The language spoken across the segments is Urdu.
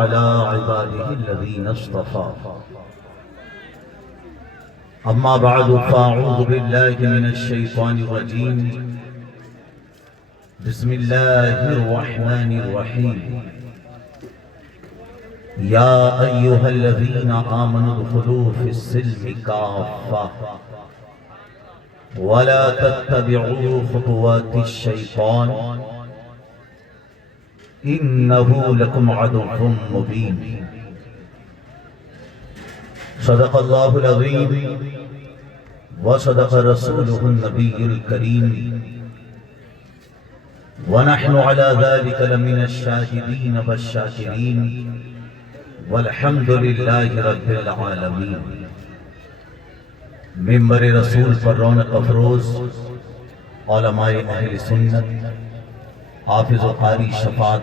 على عباده الذين اصطفى أما بعد فأعوذ بالله من الشيطان الرجيم بسم الله الرحمن الرحيم يا أيها الذين آمنوا ادخلوا في السلم كافة ولا تتبعوا خطوات الشيطان إنه لكم عدو مبين صدق الله العظيم وصدق رسوله النبي الكريم ونحن على ذلك لمن الشاهدين والشاكرين والحمد لله رب العالمين. ممبر رسول پر رونق افروز علماء اہل سنت حافظ و قاری شفاعت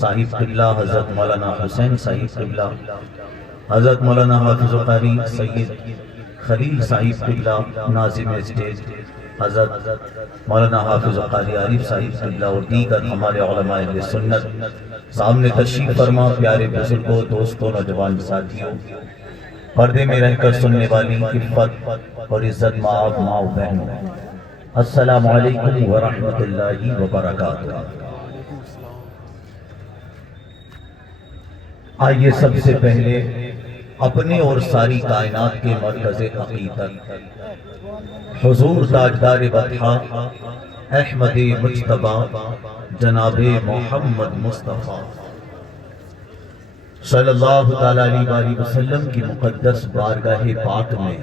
صاحب قبلہ حضرت مولانا حسین صاحب قبلہ، حضرت مولانا حافظ و قاری سید خلیل صاحب قبلہ ناظم اسٹیج، حضرت مولانا حافظ و قاری عارف صاحب قبلہ اور دیگر ہمارے علماء اہل سنت، سامنے تشریف فرما پیارے بزرگوں، دوستوں، نوجوان ساتھیوں، پردے میں رہ کر سننے والی عفت اور عزت ماں و بہنوں، السلام علیکم ورحمۃ اللہ وبرکاتہ۔ آئیے سب سے پہلے اپنے اور ساری کائنات کے مرکز حقیقت حضور تاجدار بطحا احمد مجتبی جناب محمد مصطفیٰ صلی اللہ تعالیٰ علیہ وسلم کی مقدس بارگاہ پاک میں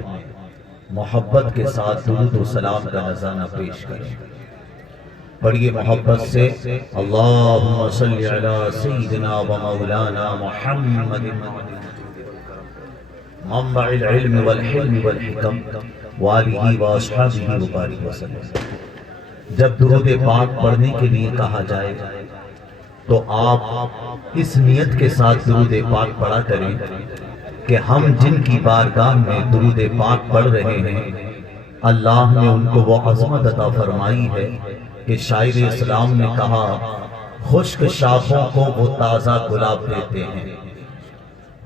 محبت کے ساتھ درود و سلام کا نذرانہ پیش کریں۔ بڑی محبت سے اللہم صلی علی سیدنا و مولانا محمد منبع العلم والحلم والحکم وآلہ واصحابہ وبارک وسلم۔ جب درود پاک پڑھنے کے لیے کہا جائے تو آپ اس نیت کے ساتھ درود پاک پڑھا کریں کہ ہم جن کی بارگاہ میں درود پاک پڑھ رہے ہیں اللہ نے ان کو وہ عظمت عطا فرمائی ہے کہ شاعر اسلام نے کہا خشک شاخوں کو وہ تازہ گلاب دیتے ہیں،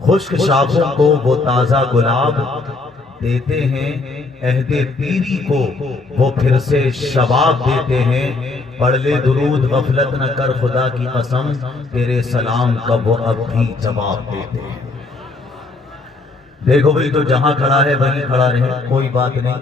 خشک شاخوں کو وہ تازہ گلاب دیتے ہیں، عہد پیری کو وہ پھر سے شباب دیتے ہیں، پڑھ لے درود غفلت نہ کر خدا کی قسم تیرے سلام کا وہ اب بھی جواب دیتے ہیں۔ دیکھو بھئی تو جہاں کھڑا ہے وہیں کھڑا رہے، کوئی بات نہیں۔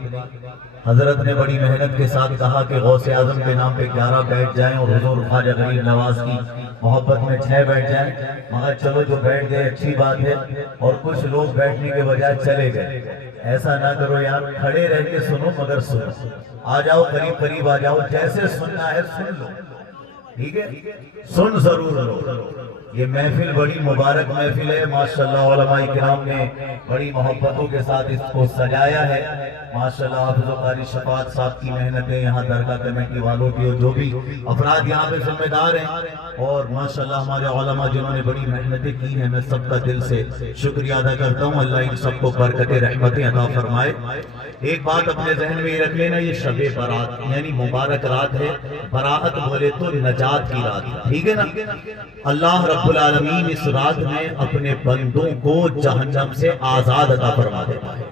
حضرت نے بڑی محنت کے ساتھ کہا کہ غوث اعظم کے نام پہ 11 بیٹھ جائیں اور حضور خواجہ غریب نواز کی محبت میں 6 بیٹھ جائیں، مگر چلو جو بیٹھ گئے اچھی بات ہے، اور کچھ لوگ بیٹھنے کے بجائے چلے گئے۔ ایسا نہ کرو یار، کھڑے رہ کے سنو مگر سنو، آ جاؤ قریب قریب آ جاؤ، جیسے سننا ہے سن لو، ٹھیک ہے؟ سن ضرور لو۔ یہ محفل بڑی مبارک محفل ہے، ماشاءاللہ علماء کرام نے بڑی محبتوں کے ساتھ اس کو سجایا ہے، ماشاءاللہ حافظ و قاری شفاعت صاحب کی محنتیں، یہاں درگاہ کمیٹی والوں کی اور جو بھی افراد یہاں پہ ذمہ دار ہیں، اور ماشاءاللہ ہمارے علماء جنہوں نے بڑی محنتیں کی ہیں، میں سب کا دل سے شکریہ ادا کرتا ہوں۔ اللہ ان سب کو برکت رحمتیں عطا فرمائے۔ ایک بات اپنے ذہن میں یہ رکھ لینا، یہ شب برات یعنی مبارک رات ہے، براءت بولے تو نجات کی رات ہے، ٹھیک ہے نا؟ اللہ رب العالمین اس رات میں اپنے بندوں کو جہنم سے آزاد عطا فرما دیتا ہے،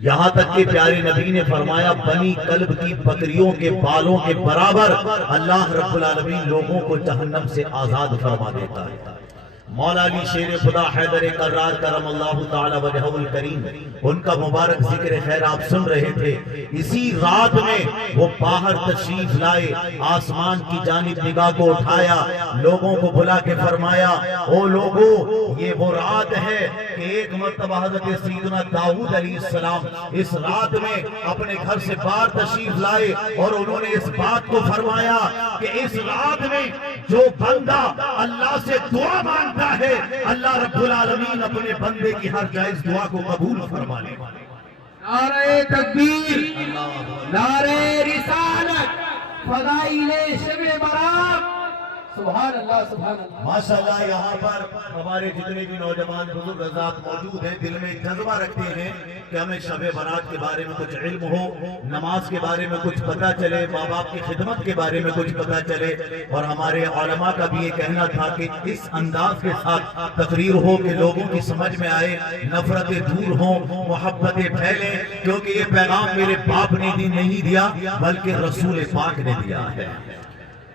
یہاں تک کہ پیارے نبی نے فرمایا بنی کلب کی بکریوں کے بالوں کے برابر اللہ رب العالمین لوگوں کو جہنم سے آزاد فرما دیتا ہے۔ مولا علی شیر خدا حیدر کرار کرم اللہ تعالی وجہہ الکریم، ان کا مبارک ذکر خیر آپ سن رہے تھے۔ اسی رات میں وہ باہر تشریف لائے، آسمان کی جانب نگاہ کو اٹھایا، لوگوں کو بلا کے فرمایا او لوگو یہ وہ رات ہے کہ ایک مرتبہ حضرت سیدنا داؤد علیہ السلام اس رات میں اپنے گھر سے باہر تشریف لائے، اور انہوں نے اس بات کو فرمایا کہ اس رات میں جو بندہ اللہ سے دعا مانگتا ہے اللہ رب العالمین اپنے بندے کی ہر جائز دعا کو قبول فرما لے۔ نعرہ تکبیر، نعرہ رسالت، فضائل شب برات، سبحان اللہ سبحان اللہ ماشاءاللہ یہاں پر ہمارے جتنے بھی نوجوان بزرگ حضرات موجود ہیں دل میں ایک جذبہ رکھتے ہیں کہ ہمیں شب برات کے بارے میں کچھ علم ہو، نماز کے بارے میں کچھ پتہ چلے، ماں باپ کی خدمت کے بارے میں کچھ پتہ چلے، اور ہمارے علماء کا بھی یہ کہنا تھا کہ اس انداز کے ساتھ تقریر ہو کہ لوگوں کی سمجھ میں آئے، نفرتیں دور ہوں، محبتیں پھیلیں، کیونکہ یہ پیغام میرے باپ نے نہیں دیا بلکہ رسول پاک نے دیا ہے۔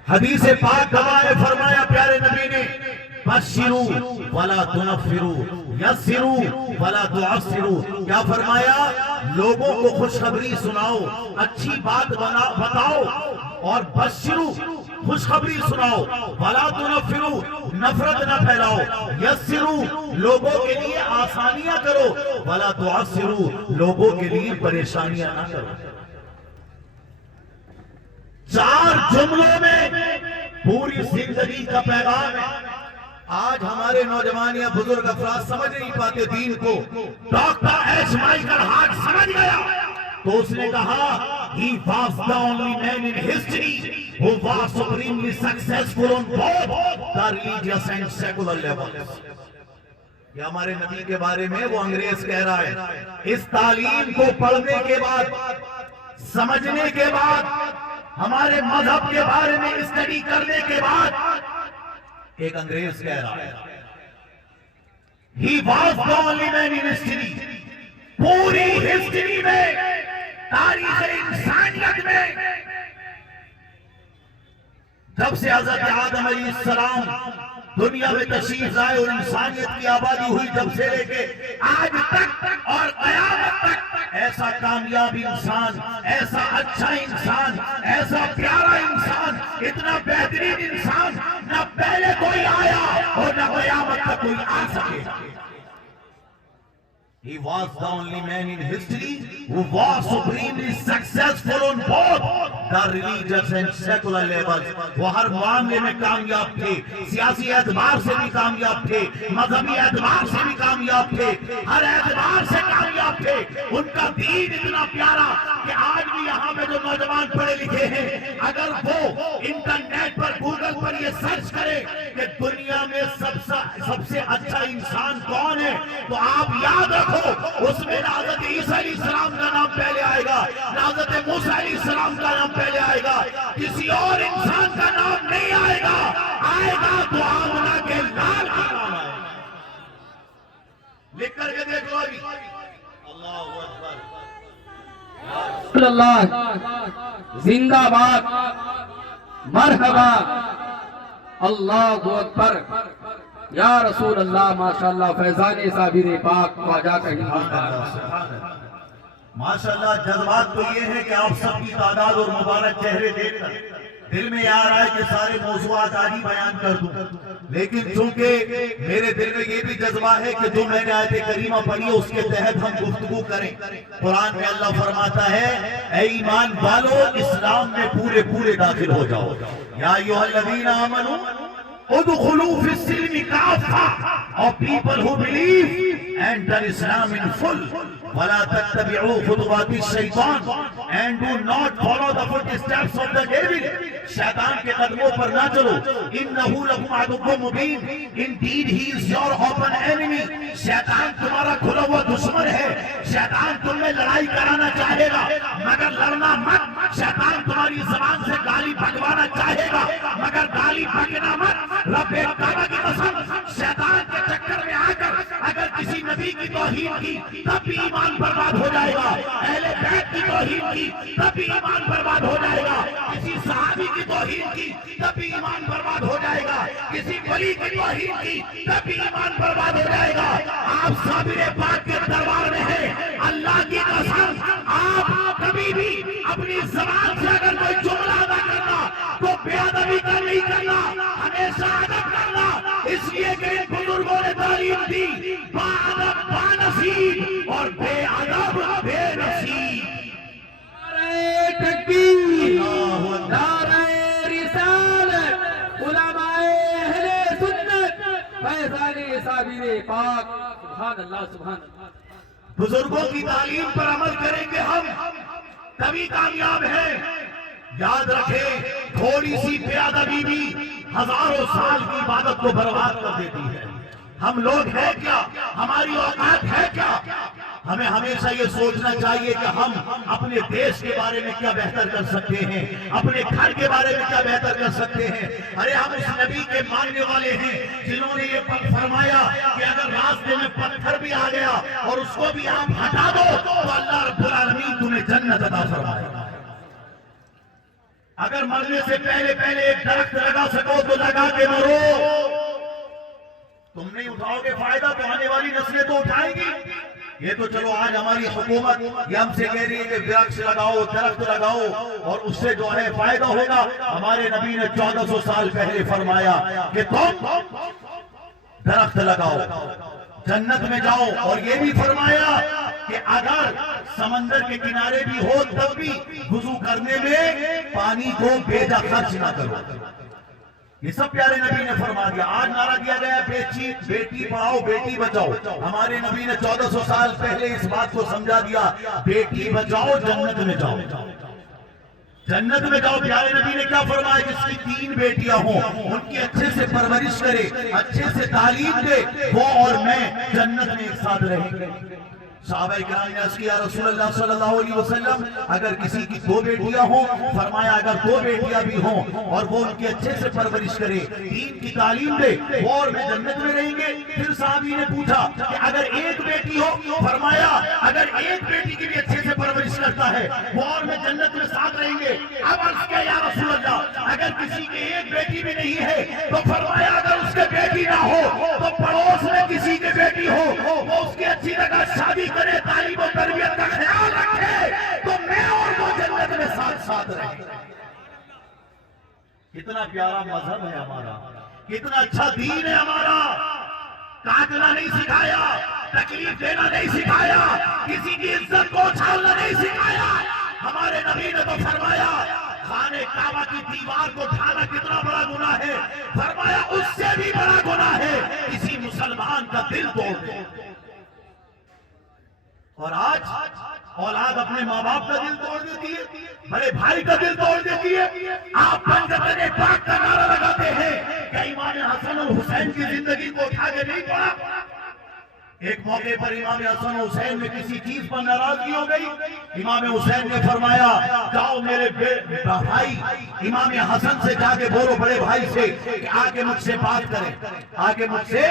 حدیث پاک گواہ ہے، فرمایا پیارے نبی نے بشروا ولا تنفروا یسروا ولا تعسروا، کیا فرمایا؟ لوگوں کو خوشخبری سناؤ، اچھی بات بتاؤ، اور بشروا خوشخبری سناؤ، ولا تنفروا نفرت نہ پھیلاؤ، یسروا لوگوں کے لیے آسانیاں کرو، ولا تعسروا لوگوں کے لیے پریشانیاں نہ کرو۔ چار جملوں میں پوری زندگی کا پیغام ہے۔ آج ہمارے نوجوان یا بزرگ افراد سمجھ نہیں پاتے دین کو۔ ڈاکٹر ایچ مائیکل ہارٹ سمجھ گیا تو اس نے کہا he was the only man in history who was supremely successful on both the religious and secular levels۔ یہ ہمارے نبی کے بارے میں وہ انگریز کہہ رہا ہے۔ اس تعلیم کو پڑھنے کے بعد، سمجھنے کے بعد، ہمارے مذہب کے بارے میں اسٹڈی کرنے کے بعد ایک انگریز کہہ رہا ہے he was the only man in history، پوری ہسٹری میں، تاریخ انسانیت میں، جب سے حضرت آدم علیہ السلام دنیا میں تشریف لائے اور انسانیت کی آبادی ہوئی، جب سے لے کے آج تک اور قیامت تک، ایسا کامیاب انسان، ایسا اچھا انسان، ایسا پیارا انسان، اتنا بہترین انسان نہ پہلے کوئی آیا اور نہ قیامت تک کوئی آ سکے۔ He was the only man in history who was supremely successful on both the religious and secular levels۔ وہ ہر معاملے میں کامیاب تھے، سیاسی اعتبار سے بھی کامیاب تھے، مذہبی اعتبار سے بھی کامیاب تھے، ہر اعتبار سے کامیاب تھے۔ ان کا دین اتنا پیارا کہ آج بھی یہاں میں جو نوجوان پڑھے لکھے ہیں، اگر وہ انٹرنیٹ پر گوگل پر یہ سرچ کرے کہ دنیا میں سب سے اچھا انسان کون ہے، تو آپ یاد رکھو اس میں نہ حضرت عیسیٰ علیہ السلام کا نام پہلے آئے گا، نہ حضرت موسیٰ علیہ السلام کا نام پہلے آئے گا، کسی اور انسان کا نام نہیں آئے گا، آئے گا تو آمنہ کے لال کا نام آئے گا۔ لکھ کر کے دیکھ لو ابھی۔ اللہ اکبر، صلی اللہ زندہ باد، مرحبا، اللہ اکبر، یا رسول اللہ، ماشاءاللہ فیضان صابر پاک خواجہ کا ہی ماشاءاللہ۔ جذبات تو یہ ہے کہ آپ سب کی تعداد اور مبارک چہرے دیکھ کر دل میں آ رہا ہے کہ سارے موضوعات آج ہی بیان کر دوں، لیکن چونکہ میرے دل میں یہ بھی جذبہ ہے کہ جو میں نے آیت کریمہ پڑھی ہے اس کے تحت ہم گفتگو کریں۔ قرآن میں اللہ فرماتا ہے اے ایمان والو اسلام میں پورے داخل ہو جاؤ، یا ایھا الذین آمنوا ادخلوا فی السلم کافہ، اور people who believe enter Islam in full، وَلَا تَتَّبِعُوا خُطُوَاتِ الشَّيْطَانِ and do not follow the footsteps of the devil، شیطان کے قدموں پر نہ چلو۔ إِنَّهُ لَكُمْ عَدُوٌّ مُبِينٌ indeed he is your open enemy، شیطان تمہارا کھلا ہوا دشمن ہے، شیطان تم میں لڑائی کرانا چاہے گا مگر لڑنا مت، شیطان تمہاری زبان سے گالی بھگوانا چاہے گا مگر گالی بھگنا مت۔ رب کعبہ کی قسم، شیطان کے چکر میں آ کر اگر کسی نبی کی توہین کی تب بھی ایمان برباد ہو جائے گا، اہل بیت کی توہین کی تب بھی ایمان برباد ہو جائے گا، کسی صحابی کی توہین کی تب بھی ایمان برباد ہو جائے گا، کسی ولی کی توہین کی تب بھی ایمان برباد ہو جائے گا۔ آپ صابر پاک کے دربار میں ہیں، اللہ کی قسم آپ کبھی بھی اپنی زبان سے اگر کوئی جملہ ادا کرنا تو بے ادبی کا نہیں کرنا، ہمیشہ ادب کرنا، اس لیے کہ ان بزرگوں نے تعلیم دی باادب بانصیب اور بے ادب بے نصیب۔ نعرہ تکبیر، نعرہ رسالت، علماء اہل سنت، فیضان صابر پاک، سبحان اللہ سبحان اللہ۔ بزرگوں کی تعلیم پر عمل کریں گے ہم تبھی کامیاب ہیں۔ یاد رکھیں تھوڑی سی بے ادبی بھی ہزاروں سال کی عبادت کو برباد کر دیتی ہے۔ ہم لوگ ہیں کیا؟ ہماری اوقات ہے کیا؟ ہمیں ہمیشہ یہ سوچنا چاہیے کہ ہم اپنے دیش کے بارے میں کیا بہتر کر سکتے ہیں، اپنے گھر کے بارے میں کیا بہتر کر سکتے ہیں۔ ارے ہم اس نبی کے ماننے والے ہیں جنہوں نے یہ فرمایا کہ اگر راستے میں پتھر بھی آ گیا اور اس کو بھی آپ ہٹا دو تو اللہ رب العالمین تمہیں جنت عطا فرمائے گا۔ اگر مرنے سے پہلے پہلے ایک درخت لگا سکو تو لگا کے مرو۔ تم نہیں اٹھاؤ گے فائدہ تو آنے والی نسلیں تو اٹھائیں گی۔ یہ تو چلو آج ہماری حکومت یہ ہم سے کہہ رہی ہے کہ درخت لگاؤ، درخت لگاؤ اور اس سے جو ہے فائدہ ہوگا۔ ہمارے نبی نے 1400 سال پہلے فرمایا کہ تم درخت لگاؤ، جنت میں جاؤ، اور یہ بھی فرمایا کہ اگر سمندر کے کنارے بھی ہو تب بھی وضو کرنے میں پانی کو بیجا خرچ نہ کرو۔ یہ سب پیارے نبی نے فرما دیا۔ آج نعرہ دیا گیا بیٹی پڑھاؤ بیٹی بچاؤ۔ ہمارے نبی نے 1400 سال پہلے اس بات کو سمجھا دیا، بیٹی بچاؤ جنت میں جاؤ، جنت میں جاؤ۔ پیارے نبی نے کیا فرمایا؟ جس کی 3 بیٹیاں ہوں ان کی اچھے سے پرورش کرے، اچھے سے تعلیم دے، وہ اور میں جنت میں ایک ساتھ رہیں گے۔ صحابہ کرام نے عرض کیا رسول اللہ صلی اللہ علیہ وسلم اگر کسی کی 2 بیٹیاں ہوں، فرمایا اگر 2 بیٹیاں بھی ہوں اور وہ ان کی اچھے سے پرورش کرے، دین کی تعلیم دے، وہ اور میں جنت میں رہیں گے۔ پھر صحابی نے پوچھا کہ اگر 1 بیٹی ہو، فرمایا اگر 1 بیٹی کی بھی اچھے سے پرورش کرتا ہے وہ اور میں جنت میں ساتھ رہیں گے۔ اب عرض کیا یا رسول اللہ اگر کسی کی 1 بیٹی بھی نہیں ہے تو فرمایا اگر اس کے بیٹی نہ ہو تو پڑوس میں کسی کی بیٹی ہو، وہ اس کی اچھی طرح شادی کرے، تعلیم و تربیت کا خیال رکھے تو میں اور وہ جنت میں ساتھ ساتھ رہیں۔ کتنا پیارا مذہب ہے ہمارا، کتنا اچھا دین ہے ہمارا۔ کاٹنا نہیں سکھایا، تکلیف دینا نہیں سکھایا، کسی کی عزت کو اچھالنا نہیں سکھایا۔ ہمارے نبی نے تو فرمایا خانہ کعبہ کی دیوار کو ڈھانا کتنا بڑا گناہ ہے، فرمایا اس سے بھی بڑا گناہ ہے کسی مسلمان کا دل توڑ دو۔ اور آج اولاد اپنے ماں باپ کا دل توڑ دیتی ہے، بڑے بھائی کا دل توڑ دیتی ہے۔ آپ پنجتن پاک کا نعرہ لگاتے ہیں کہ امام حسن اور حسین کی زندگی کو اٹھا کے نہیں پڑھا۔ ایک موقع پر امام حسن و حسین میں کسی چیز پر ناراضگی ہو گئی، امام حسین نے فرمایا جاؤ میرے بھائی امام حسن سے جا کے بولو بڑے بھائی سے کہ آ کے مجھ سے بات کریں، آ کے مجھ سے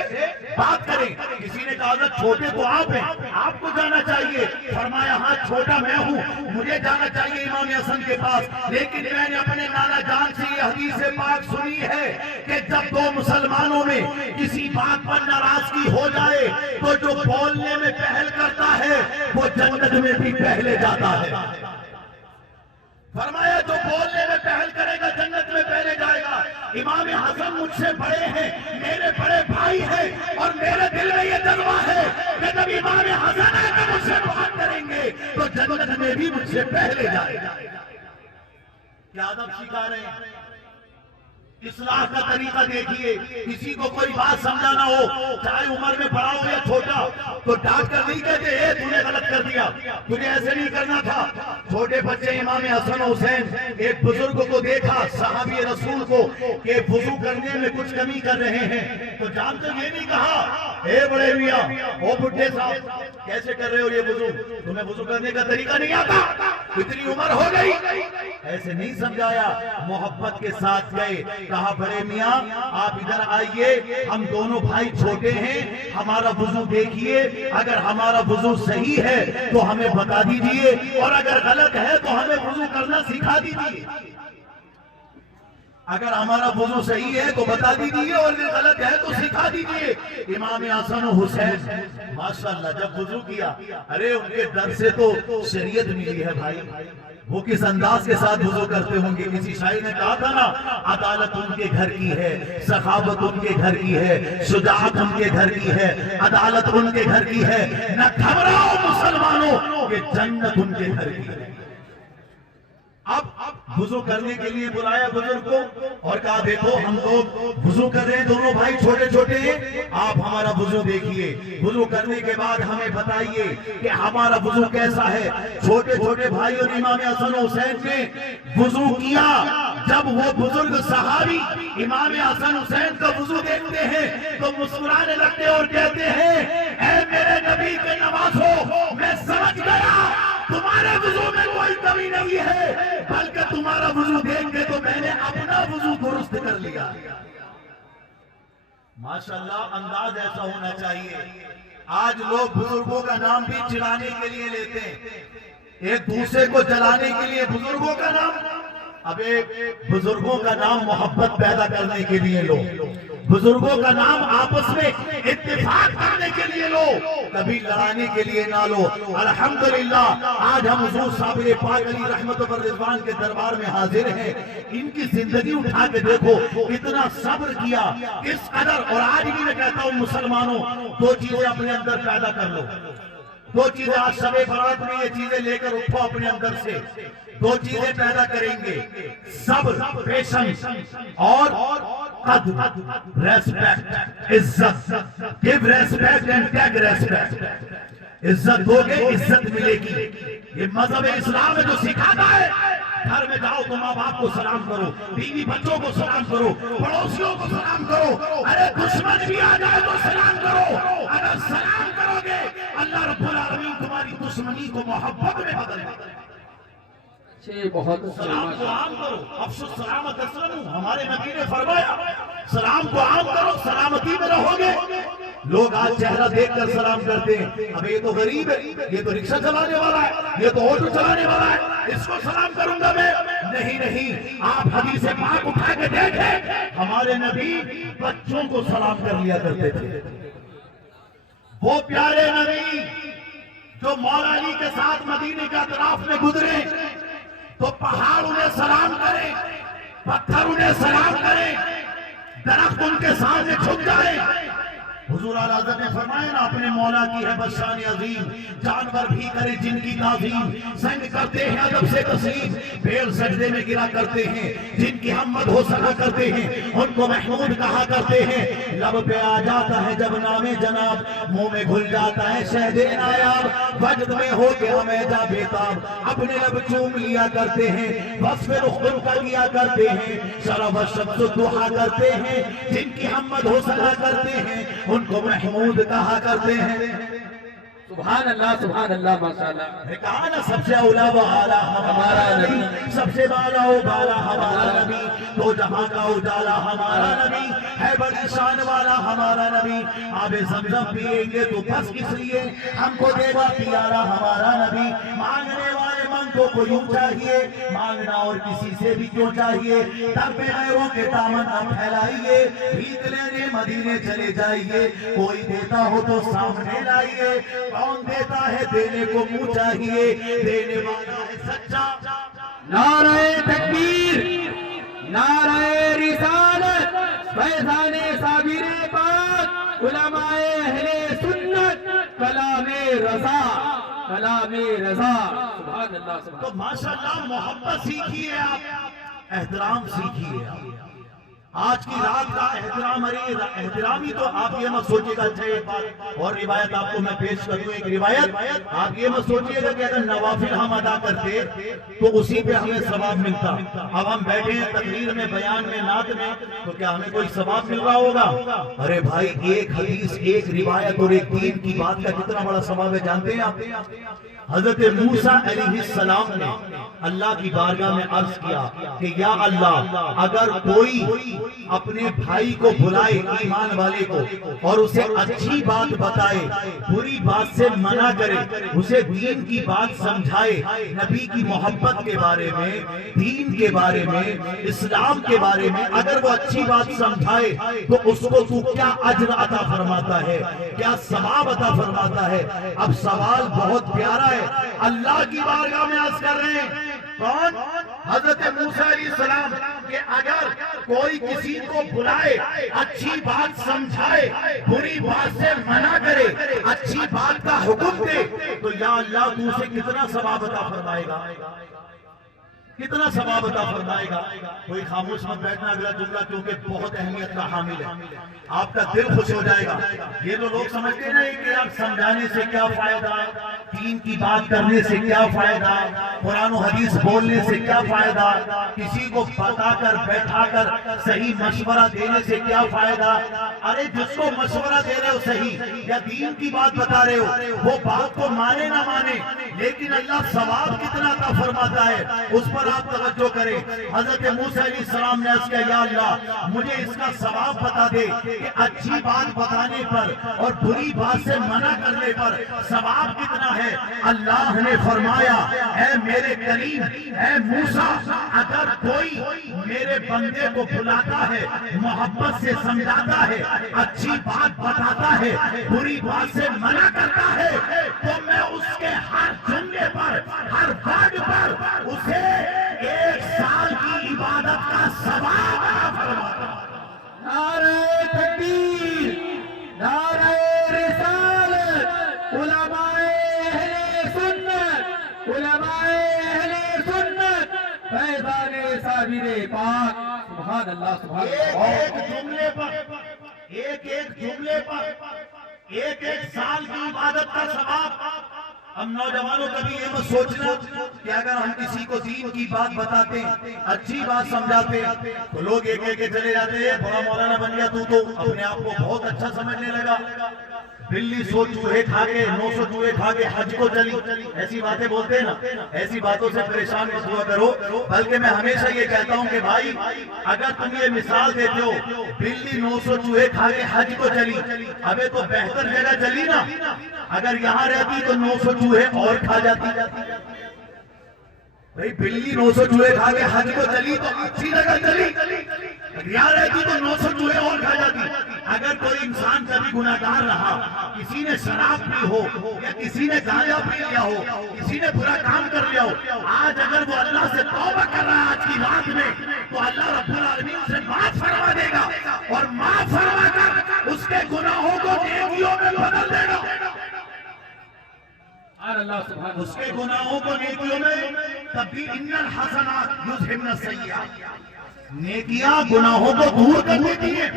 بات کریں۔ کسی نے کہا چھوٹے تو آپ ہیں، آپ کو جانا چاہیے۔ فرمایا ہاں چھوٹا میں ہوں، مجھے جانا چاہیے امام حسن کے پاس، لیکن میں نے اپنے نانا جان سے یہ حدیث پاک سنی ہے کہ جب 2 مسلمانوں میں کسی بات پر ناراضگی ہو جائے تو جو بولنے میں پہل کرتا ہے وہ جنت میں بھی پہلے جاتا ہے۔ فرمایا جو بولنے میں پہل کرے گا جنت میں پہلے جائے گا۔ امام حسن مجھ سے بڑے ہیں، میرے بڑے بھائی ہیں، اور میرے دل میں یہ جذبہ ہے کہ جب امام حسن ہے کہ مجھ سے بات کریں گے تو جنت میں بھی مجھ سے پہلے جائے گا۔ کیا ادب سکھا رہے ہیں؟ اصلاح کا طریقہ دیکھیے، کسی کو کوئی بات سمجھانا ہو چاہے عمر میں بڑا ہو یا چھوٹا تو ڈانٹ کر نہیں کہتے اے تو نے غلط کر دیا، تجھے ایسے نہیں کرنا تھا۔ چھوٹے بچے امام حسن و حسین ایک بزرگ کو دیکھا صحابی رسول کو کہ وضو کرنے میں کچھ کمی کر رہے ہیں تو جانتے یہ نہیں کہا اے بڑے میاں او بڈھے صاحب کیسے کر رہے ہو یہ وضو، تمہیں وضو کرنے کا طریقہ نہیں آتا، اتنی عمر ہو گئی، ایسے نہیں سمجھایا، محبت کے ساتھ گئے، کہا بڑے میاں آپ ادھر آئیے، ہم دونوں بھائی چھوٹے ہیں، ہمارا وضو دیکھیے، اگر ہمارا وضو صحیح ہے تو ہمیں بتا دیجئے اور اگر غلط ہے تو ہمیں وضو کرنا سکھا دیجئے۔ اگر ہمارا وضو صحیح ہے تو بتا دیجئے اور اگر غلط ہے تو سکھا دیجئے۔ امام حسن و حسین ماشاءاللہ جب وضو کیا، ارے ان کے در سے تو شریعت ملی ہے بھائی، وہ کس انداز کے ساتھ وضو کرتے ہوں گے۔ کسی شاعر نے کہا تھا نا عدالت ان کے گھر کی ہے، سخاوت ان کے گھر کی ہے، شجاعت ان کے گھر کی ہے، عدالت ان کے گھر کی ہے، نہ گھبراؤ مسلمانوں کہ جنت ان کے گھر کی ہے۔ اب وضو کرنے کے لیے بلایا بزرگ کو اور کہا دیکھو ہم لوگ وضو کر رہے ہیں، دونوں بھائی چھوٹے چھوٹے ہیں، آپ ہمارا وضو دیکھیے، وضو کرنے کے بعد ہمیں بتائیے کہ ہمارا وضو کیسا ہے۔ چھوٹے چھوٹے بھائیوں نے امام حسن حسین نے وضو کیا۔ جب وہ بزرگ صحابی امام حسن حسین کا وضو دیکھتے ہیں تو مسکرانے لگتے اور کہتے ہیں اے میرے نبی کے نوازو، میں سمجھ گیا تمہارے وضو میں کوئی کمی نہیں ہے، بلکہ تمہارا وضو دیکھ کے تو میں نے اپنا وضو درست کر لیا۔ ماشاءاللہ انداز ایسا ہونا چاہیے۔ آج لوگ بزرگوں کا نام بھی چڑھانے کے لیے لیتے ہیں، ایک دوسرے کو جلانے کے لیے بزرگوں کا نام۔ اب ایک بزرگوں کا نام محبت پیدا کرنے کے لیے لو، بزرگوں کا نام آپس میں اتفاق کرنے کے لیے لو، کبھی لڑانے کے لیے نہ لو۔ الحمدللہ آج ہم حضور صابر پاک علی رحمت و رضوان کے دربار میں حاضر ہیں۔ ان کی زندگی اٹھا کے دیکھو کتنا صبر کیا، کس قدر۔ اور آج بھی میں کہتا ہوں مسلمانوں، دو چیزیں اپنے اندر پیدا کر لو، دو چیزیں آج شب برات میں یہ چیزیں لے کر اٹھو اپنے اندر سے، دو چیزیں پیدا کریں گے، صبر، پیشنس اور قدر، ریسپیکٹ، عزت۔ give respect and take respect۔ عزت دو گے عزت ملے گی۔ یہ مذہب اسلام ہے جو سکھاتا ہے گھر میں جاؤ تو ماں باپ کو سلام کرو، بیوی بچوں کو سلام کرو، پڑوسیوں کو سلام کرو، ارے دشمن بھی آ جائے تو سلام کرو۔ اگر سلام کرو گے اللہ رب العالمین تمہاری دشمنی کو محبت میں بدل دے گا۔ بہت سلام کو عام کرو، افسو سلامت اسلم، ہمارے نبی نے فرمایا سلام کو عام کرو، سلامتی میں رہو گے۔ لوگ آج چہرہ دیکھ کر سلام کرتے ہیں، اب یہ تو غریب ہے، یہ تو رکشہ چلانے والا ہے، یہ تو آٹو چلانے والا ہے، اس کو سلام کروں گا میں۔ نہیں نہیں، آپ حدیث پاک اٹھا کے دیکھیں، ہمارے نبی بچوں کو سلام کر لیا کرتے تھے۔ وہ پیارے نبی جو مولا علی کے ساتھ مدینے کے اطراف میں گزرے تو پہاڑ انہیں سلام کریں، پتھر انہیں سلام کریں، درخت ان کے سامنے جھک جائے۔ حضور اعلیٰ حضرت نے فرمایا نا اپنے مولا کی ہے بس شان عظیم، جانور بھی کرے جن کی تعظیم، سنگ کرتے ہیں ادب سے تسلیم، بھیڑ سجدے میں گرا کرتے ہیں، جن کی ہم مدح سنا کرتے ہیں ان کو محمود کہا کرتے ہیں۔ لب پہ آ جاتا ہے جب نام جناب، منہ میں گھل جاتا ہے شہد نایاب، وجد میں ہو کے ہمیجہ بیتاب، اپنے لب چوم لیا کرتے ہیں، وصف رخ ان کا کیا کرتے ہیں، شرف الشمس الضحیٰ کرتے ہیں، جن کی ہم مدح سنا کرتے ہیں ان کو محمود کہا کرتے ہیں۔ سبحان اللہ ماشاءاللہ۔ نے کہا نا سب سے اولا و اعلیٰ ہمارا نبی، سب سے بالا و بالا ہمارا نبی، دو جہاں کا اجالا ہمارا نبی ہے، بڑی شان والا ہمارا نبی۔ آب زمزم پیئیں گے تو بس اس لیے ہم کو دے گا پیارا ہمارا نبی۔ مانگنے والے من کو یوں چاہیے، مانگنا اور کسی سے بھی کیوں چاہیے، تب پہ غیروں کے دامن نہ پھیلائیے، بھیک لینے مدینے چلے جائیے، کوئی دیتا ہو تو سامنے لائیے، کون دیتا ہے دینے کو منہ چاہیے، دینے والا ہے سچا۔ نعرہ تکبیر، نعرہ رسالت، فیضان صابر پاک، علماء اہل سنت، کلام رضا، کلام رضا۔ سبحان اللہ۔ تو ماشاءاللہ محبت سیکھیے آپ، احترام سیکھیے آپ۔ آج کی رات کا احترام، احترام ہی تو آپ یہ مت سوچیے گا۔ اچھا ایک بات اور روایت آپ کو میں پیش کروں، ایک روایت آپ یہ مت سوچیے گا کہ اگر نوافل ہم ادا کرتے تو اسی پہ ہمیں ثواب ملتا۔ اب ہم بیٹھے ہیں تقریر میں، بیان میں، نعت میں، تو کیا ہمیں کوئی ثواب مل رہا ہوگا؟ ارے بھائی ایک حدیث، ایک روایت اور ایک دین کی بات کا کتنا بڑا ثواب ہے جانتے ہیں آپ؟ حضرت موسیٰ علیہ السلام نے اللہ کی بارگاہ میں عرض کیا کہ یا اللہ اگر کوئی اپنے بھائی کو بلائے، ایمان والے کو، اور اسے اچھی بات بتائے، بری بات سے منع کرے، اسے دین کی بات سمجھائے، نبی کی محبت کے بارے میں، دین کے بارے میں، اسلام کے بارے میں اگر وہ اچھی بات سمجھائے تو اس کو تو کیا اجر عطا فرماتا ہے، کیا ثواب عطا فرماتا ہے۔ اب سوال بہت پیارا ہے، اللہ کی بارگاہ میں عرض کر رہے ہیں کون؟ حضرت موسیٰ علیہ السلام کہ اگر کوئی کسی کو بلائے، اچھی بات سمجھائے، بری بات سے منع کرے، اچھی بات کا حکم دے، تو یا اللہ تو اسے کتنا ثواب عطا فرمائے گا، کتنا ثواب عطا فرمائے گا. کوئی خاموش مت بیٹھنا اگلا جملہ کیونکہ بہت اہمیت کا حامل ہے, آپ کا دل خوش ہو جائے گا. یہ تو لوگ سمجھتے ہیں نا کہ آپ سمجھانے سے کیا فائدہ, دین کی بات کرنے سے کیا فائدہ, قرآن و حدیث بولنے سے کیا فائدہ, کسی کو بتا کر بیٹھا کر صحیح مشورہ دینے سے کیا فائدہ. ارے جس کو مشورہ دے رہے ہو صحیح یا دین کی بات بتا رہے ہو وہ بات کو مانے نہ مانے, لیکن اللہ ثواب کتنا عطا فرماتا ہے اس پر آپ توجہ کریں. حضرت موسیٰ علیہ السلام نے عرض کیا یا اللہ مجھے اس کا ثواب بتا دے کہ اچھی بات بتانے پر اور بری بات سے منع کرنے پر ثواب کتنا ہے. اللہ نے فرمایا اے میرے کریم اے موسیٰ, اگر کوئی میرے بندے کو بلاتا ہے, محبت سے سمجھاتا ہے, اچھی بات بتاتا ہے, بری بات سے منع کرتا ہے, تو میں اس کے ہر جملے پر ہر ورڈ پر اسے 1 سال کی عبادت کا ثواب عطا فرماتا ہوں. نعرہ تکبیر, نعرہ رسالت, علماء اہل سنت, علماء اہل سنت, فیضان صابر پاک. سبحان اللہ سبحان اللہ. ایک جملے پر ایک جملے پر 1 سال کی عبادت کا ثواب. ہم نوجوانوں کبھی یہ مت سوچنا کہ اگر ہم کسی کو دین کی بات بتاتے ہیں, اچھی بات سمجھاتے ہیں, تو لوگ ایک ایک چلے جاتے ہیں بڑا مولانا بن گیا تو اپنے آپ کو بہت اچھا سمجھنے لگا. بلی 100 چوہے کھا کے 900 چوہے کھا کے حج کو چلی, ایسی باتیں بولتے ہیں نا. ایسی باتوں سے پریشان مت ہوا کرو, بلکہ میں ہمیشہ یہ کہتا ہوں کہ بھائی اگر تم یہ مثال دیتے ہو بلی 900 چوہے کھا کے حج کو چلی, ابے تو بہتر جگہ چلی نا. اگر یہاں رہتی تو 900 چوہے اور کھا جاتی. بھئی بلی 900 چوہے کھا کے حج کو چلی تو اچھی جگہ چلی, یہاں رہتی تو 900 چوہے اور کھا جاتی. اگر کوئی انسان کبھی گناہگار رہا, کسی نے شراب پی ہو یا کسی نے گانجا پی لیا ہو, کسی نے برا کام کر لیا ہو, آج اگر وہ اللہ سے توبہ کر رہا ہے آج کی رات میں, تو اللہ رب العالمین اسے معاف فرما دے گا, اور معاف فرما کر اس کے گناہوں کو نیکیوں میں بدل دے گا. اس کے گناہوں کو نیکیوں میں تبدیل. ان الحسنات یذہبن السیئات, نیکیاں گناہوں کو دور کر دیتی ہیں.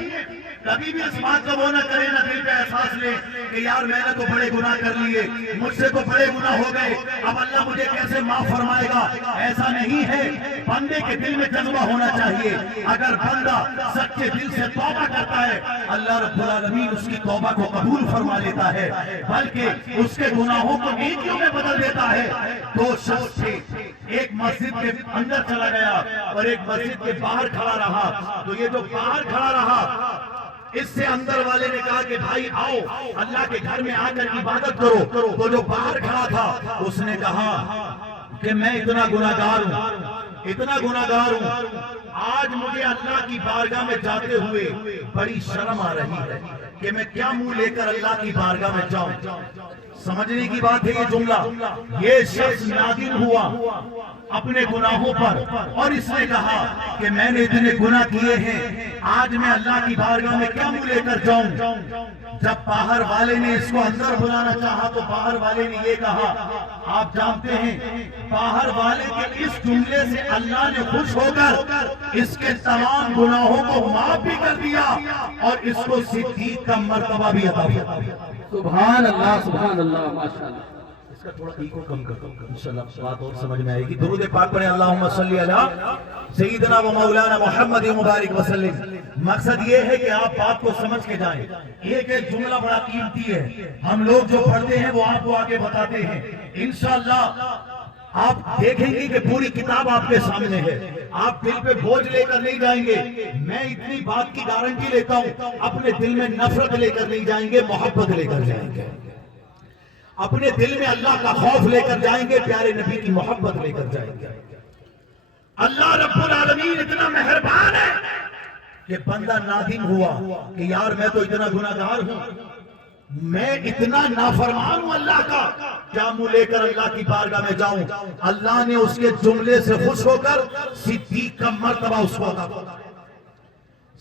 کبھی بھی اس بات کو وہ نہ کرے, نہ دل پہ احساس لے کہ یار میں نے تو بڑے گناہ کر لیے, مجھ سے تو بڑے گناہ ہو گئے, اب اللہ مجھے کیسے معاف فرمائے گا. ایسا نہیں ہے. بندے کے دل میں جذبہ ہونا چاہیے. اگر بندہ سچے دل سے توبہ کرتا ہے, اللہ رب العالمین اس کی توبہ کو قبول فرما لیتا ہے, بلکہ اس کے گناہوں کو نیکیوں میں بدل دیتا ہے. 2 شخص تھے, ایک مسجد کے اندر چلا گیا اور ایک مسجد کے باہر کھڑا رہا. تو یہ جو باہر کھڑا رہا, اس سے اندر والے نے کہا کہ بھائی آؤ اللہ کے گھر میں آ کر عبادت کرو. تو جو باہر کھڑا تھا اس نے کہا کہ میں اتنا گناہگار ہوں, آج مجھے اللہ کی بارگاہ میں جاتے ہوئے بڑی شرم آ رہی ہے کہ میں کیا منہ لے کر اللہ کی بارگاہ میں جاؤں. سمجھنے کی بات ہے یہ جملہ. یہ شخص نادم ہوا اپنے گناہوں پر, اور اس نے کہا کہ میں نے اتنے گناہ کیے ہیں, آج میں اللہ کی بارگاہ میں کیا منہ لے کر جاؤں. جب باہر والے نے اس کو اندر بلانا چاہا تو باہر والے نے یہ کہا, آپ جانتے ہیں باہر والے کے اس جملے سے اللہ نے خوش ہو کر اس کے تمام گناہوں کو معاف بھی کر دیا اور اس کو صدیق کا مرتبہ بھی عطا کیا. سبحان اللہ سبحان اللہ, ماشاءاللہ. اس کا تھوڑا ایکو کم کر دو, انشاءاللہ بات اور سمجھ میں آئے گی. درود پاک پڑھیں, اللہم صلی علی سیدنا و مولانا محمد مبارک وسلم. مقصد یہ ہے کہ آپ بات کو سمجھ کے جائیں. ایک ایک جملہ بڑا قیمتی ہے. ہم لوگ جو پڑھتے ہیں وہ آپ کو آگے بتاتے ہیں. انشاءاللہ آپ دیکھیں گے کہ پوری کتاب آپ کے سامنے ہے. آپ دل پہ بوجھ لے کر نہیں جائیں گے. میں اتنی بات کی گارنٹی لیتا ہوں, اپنے دل میں نفرت لے کر نہیں جائیں گے, محبت لے کر جائیں گے. اپنے دل میں اللہ کا خوف لے کر جائیں گے, پیارے نبی کی محبت لے کر جائیں گے. اللہ رب العالمین اتنا مہربان ہے کہ بندہ نادم ہوا کہ یار میں تو اتنا گناہگار ہوں, میں اتنا نافرمان ہوں اللہ کا, کیا منہ لے کر اللہ کی بارگاہ میں جاؤں. اللہ نے اس کے جملے سے خوش ہو کر صدیق کا مرتبہ اس کو عطا کیا.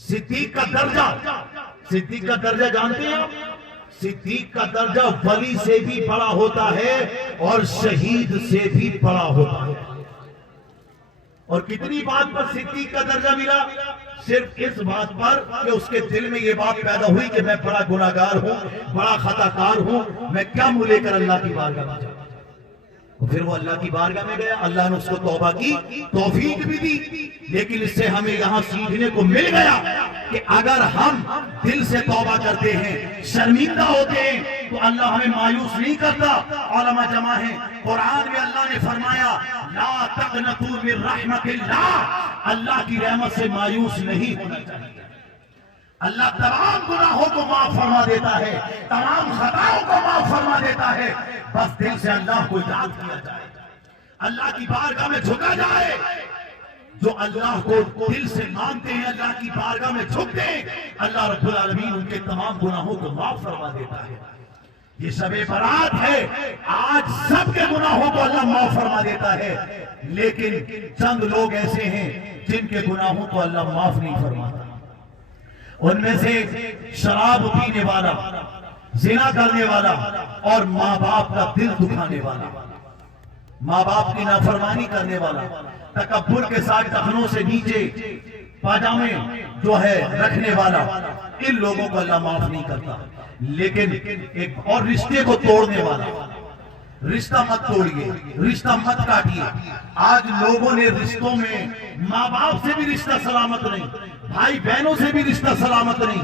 صدیق کا درجہ جانتے ہیں آپ؟ صدیق کا درجہ ولی سے بھی بڑا ہوتا ہے اور شہید سے بھی بڑا ہوتا ہے. اور کتنی بات پر صدیق کا درجہ ملا؟ صرف اس بات پر کہ اس کے دل میں یہ بات پیدا ہوئی کہ میں بڑا گناہگار ہوں، بڑا خطا کار ہوں، میں کیا منہ لے کر اللہ کی بارگاہ میں جاؤں۔ پھر وہ اللہ کی بارگاہ میں گیا، اللہ نے اس کو توبہ کی توفیق بھی دی۔ لیکن اس سے ہمیں یہاں سیکھنے کو مل گیا کہ اگر ہم دل سے توبہ کرتے ہیں، شرمندہ ہوتے ہیں، تو اللہ ہمیں مایوس نہیں کرتا۔ علماء جمع ہیں، قرآن میں اللہ نے فرمایا لا تقنطوا من رحمت اللہ، اللہ کی رحمت سے مایوس نہیں ہونا چاہیے۔ اللہ تمام گناہوں کو معاف فرما دیتا ہے، تمام خطاؤں کو معاف فرما دیتا ہے، بس دل سے اللہ کو یاد کیا جائے، اللہ کی بارگاہ میں جھکا جائے۔ جو اللہ کو دل سے مانتے ہیں، اللہ کی بارگاہ میں جھکتے ہیں، اللہ رب العالمین ان کے تمام گناہوں کو معاف فرما دیتا ہے۔ یہ شب برات ہے، آج سب کے گناہوں کو اللہ معاف فرما دیتا ہے، لیکن چند لوگ ایسے ہیں جن کے گناہوں کو اللہ معاف نہیں فرماتا۔ ان میں سے شراب پینے والا، زنا کرنے والا، اور ماں باپ کا دل دکھانے والا، ماں باپ کی نافرمانی کرنے والا، تکبر کے ساتھ ٹخنوں سے نیچے پاجامے جو ہے رکھنے والا، ان لوگوں کو اللہ معاف نہیں کرتا۔ لیکن ایک اور رشتے کو توڑنے والا، رشتہ مت توڑیے، رشتہ مت کاٹیے۔ آج لوگوں نے رشتوں میں ماں باپ سے بھی رشتہ سلامت نہیں، بھائی بہنوں سے بھی رشتہ سلامت نہیں،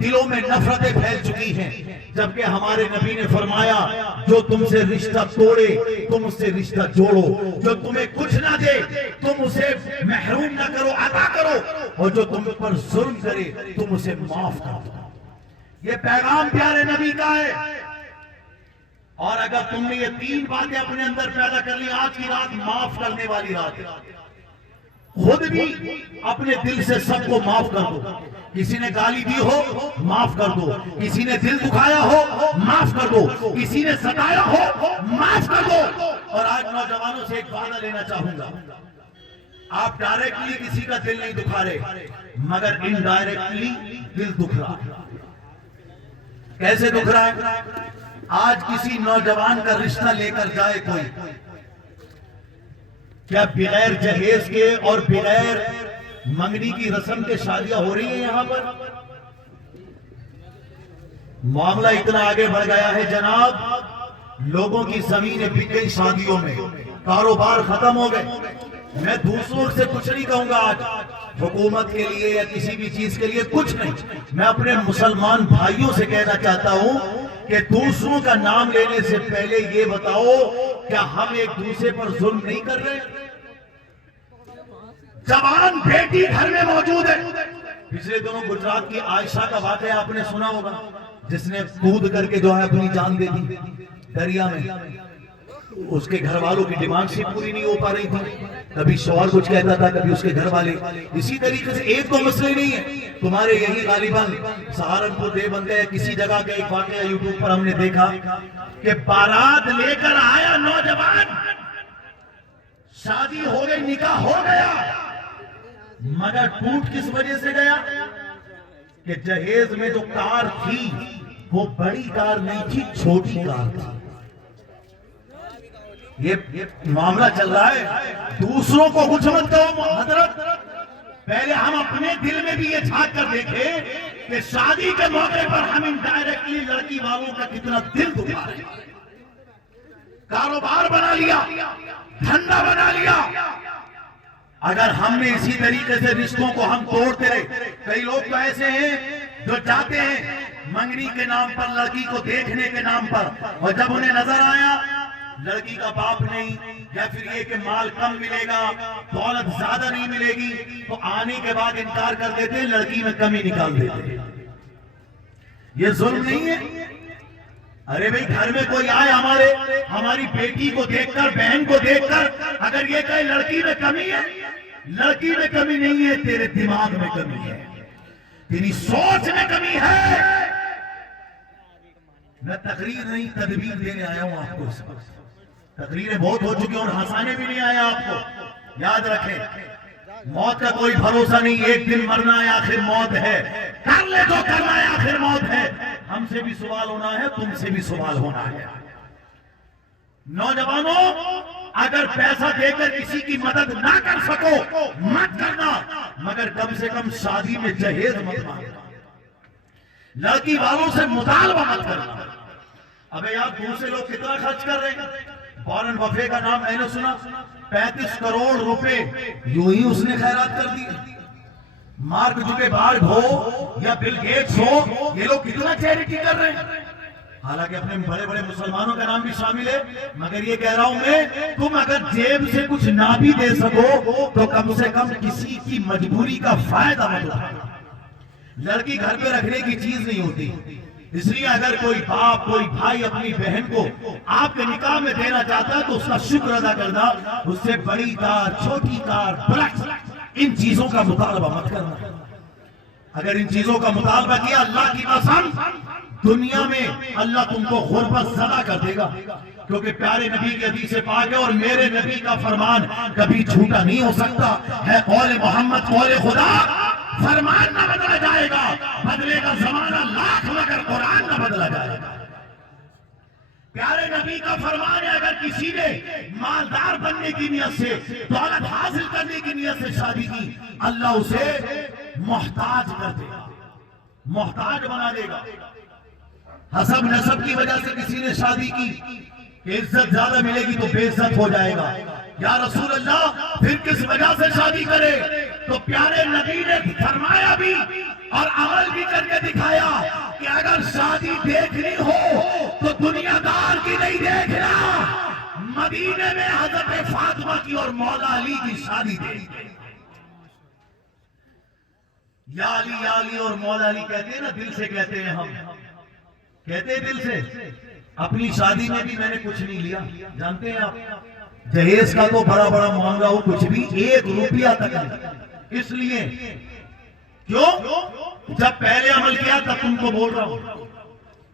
دلوں میں نفرتیں پھیل چکی ہیں، جبکہ ہمارے نبی نے فرمایا جو تم سے رشتہ توڑے تم اس سے رشتہ جوڑو، جو تمہیں کچھ نہ دے تم اسے محروم نہ کرو، عطا کرو، اور جو تم پر ظلم کرے تم اسے معاف کرو۔ یہ پیغام پیارے نبی کا ہے۔ اور اگر تم نے یہ تین باتیں اپنے اندر پیدا کر لی، آج کی رات معاف کرنے والی رات ہے۔ خود بھی اپنے دل سے سب کو معاف کر دو۔ کسی نے گالی دی ہو معاف کر دو، کسی نے دل دکھایا ہو معاف کر دو، کسی نے ستایا ہو معاف کر دو۔ اور آج نوجوانوں سے ایک وعدہ لینا چاہوں گا، آپ ڈائریکٹلی کسی کا دل نہیں دکھا رہے، مگر انڈائریکٹلی دل دکھ رہا ہے۔ کیسے دکھ رہا ہے؟ آج کسی نوجوان کا رشتہ لے کر جائے کوئی، کیا بغیر جہیز کے اور بغیر منگنی کی رسم کے شادیاں ہو رہی ہیں یہاں پر؟ معاملہ اتنا آگے بڑھ گیا ہے جناب، لوگوں کی زمینیں بک گئی شادیوں میں، کاروبار ختم ہو گئے۔ میں دوسروں سے کچھ نہیں کہوں گا آج، حکومت کے لیے یا کسی بھی چیز کے لیے کچھ نہیں، میں اپنے مسلمان بھائیوں سے کہنا چاہتا ہوں کہ دوسروں کا نام لینے سے پہلے یہ بتاؤ کیا ہم ایک دوسرے پر ظلم نہیں کر رہے؟ جوان بیٹی گھر میں موجود ہے۔ پچھلے دنوں گجرات کی عائشہ کا واقعہ آپ نے سنا ہوگا، جس نے کود کر کے جو ہے اپنی جان دے دی دریا میں۔ اس کے گھر والوں کی ڈیمانڈ سے پوری نہیں ہو پا رہی تھی، کبھی شوہر کچھ کہتا تھا، کبھی اس کے گھر والے۔ اسی طریقے سے ایک تو مسئلہ نہیں ہے، تمہارے یہی غالباً سہارنپور دیوبند ہے، کسی جگہ کا ایک واقعہ یوٹیوب پر ہم نے دیکھا کہ بارات لے کر آیا نوجوان، شادی ہو گئی، نکاح ہو گیا، مگر ٹوٹ کس وجہ سے گیا کہ جہیز میں جو کار تھی وہ بڑی کار نہیں تھی، چھوٹی کار تھی۔ یہ معاملہ چل رہا ہے، دوسروں کو کچھ مت کہو حضرت، پہلے ہم اپنے دل میں بھی یہ جھانک کر دیکھیں کہ شادی کے موقع پر ہم انڈائریکٹلی لڑکی والوں کا کتنا دل دکھا رہے ہیں۔ کاروبار بنا لیا، دھندا بنا لیا۔ اگر ہم نے اسی طریقے سے رشتوں کو ہم توڑتے رہے، کئی لوگ تو ایسے ہیں جو جاتے ہیں منگنی کے نام پر، لڑکی کو دیکھنے کے نام پر، اور جب انہیں نظر آیا لڑکی کا باپ نہیں، یا پھر یہ کہ مال کم ملے گا، دولت زیادہ نہیں ملے گی، تو آنے کے بعد انکار کر دیتے ہیں، لڑکی میں کمی نکال دیتے ہیں۔ یہ ظلم نہیں ہے؟ ارے بھئی گھر میں کوئی آئے ہماری بیٹی کو دیکھ کر، بہن کو دیکھ کر اگر یہ کہے لڑکی میں کمی ہے، لڑکی میں کمی نہیں ہے، تیرے دماغ میں کمی ہے، تیری سوچ میں کمی ہے۔ میں تقریر نہیں تدبیر دینے آیا ہوں آپ کو، اس وقت تقریریں بہت ہو چکی اور ہنسانے بھی نہیں آیا آپ کو۔ یاد رکھیں موت کا کوئی بھروسہ نہیں، ایک دن مرنا ہے، آخر موت ہے، کر لے جو کرنا ہے، آخر موت ہے۔ ہم سے بھی سوال ہونا ہے، تم سے بھی سوال ہونا ہے۔ نوجوانوں اگر پیسہ دے کر کسی کی مدد نہ کر سکو مت کرنا، مگر کم سے کم شادی میں جہیز مت مانگنا، لڑکی والوں سے مطالبہ مت کرنا۔ ابے یار دوسرے لوگ کتنا خرچ کر رہے ہیں، وارن بفے کا نام میں نے سنا، 35 کروڑ روپے یوں ہی اس نے خیرات کر دی۔ مارک زکربرگ ہو یا بل گیٹس ہو، یہ لوگ کتنا چیریٹی کر رہے ہیں، حالانکہ اپنے بڑے بڑے مسلمانوں کا نام بھی شامل ہے، مگر یہ کہہ رہا ہوں میں، تم اگر جیب سے کچھ نہ بھی دے سکو تو کم سے کم کسی کی مجبوری کا فائدہ مت اٹھانا۔ لڑکی گھر پہ رکھنے کی چیز نہیں ہوتی، اس لیے اگر کوئی باپ کوئی بھائی اپنی بہن کو آپ کے نکاح میں دینا چاہتا ہے تو اس کا شکر ادا کرنا، اس سے بڑی کار چھوٹی کار بلکس ان چیزوں کا مطالبہ مت کرنا۔ اگر ان چیزوں کا مطالبہ کیا اللہ کی قسم دنیا میں اللہ تم کو غربت زدہ کر دے گا، کیونکہ پیارے نبی کی حدیث پاک ہے اور میرے نبی کا فرمان کبھی جھوٹا نہیں ہو سکتا ہے، قول محمد قول خدا، فرمان نہ بدلا جائے گا، بدلے گا زمانہ لاکھ مگر قرآن نہ بدلا جائے گا۔ پیارے نبی کا فرمان ہے اگر کسی نے مالدار بننے کی نیت سے دولت حاصل کرنے کی نیت سے شادی کی، اللہ اسے محتاج کر دے گا، محتاج بنا دے گا۔ حسب نسب کی وجہ سے کسی نے شادی کی کہ عزت زیادہ ملے گی تو بے عزت ہو جائے گا، یا رسول اللہ پھر کس وجہ سے شادی کرے؟ تو پیارے نبی نے فرمایا بھی اور عمل بھی کر کے دکھایا کہ اگر شادی دیکھنی ہو تو دنیا دار کی نہیں دیکھنا، مدینے میں حضرت فاطمہ کی اور مولا علی کی شادی دیکھ۔ یا علی اور مولا علی کہتے ہیں نا، دل سے کہتے ہیں، ہم کہتے ہیں دل سے۔ اپنی شادی میں بھی میں نے کچھ نہیں لیا، جانتے ہیں آپ جہیز کا تو بڑا بڑا مہنگا ہو، کچھ بھی 1 روپیہ تک نہیں، اس لیے کیوں؟ جب پہلے عمل کیا تب تم کو بول رہا ہوں،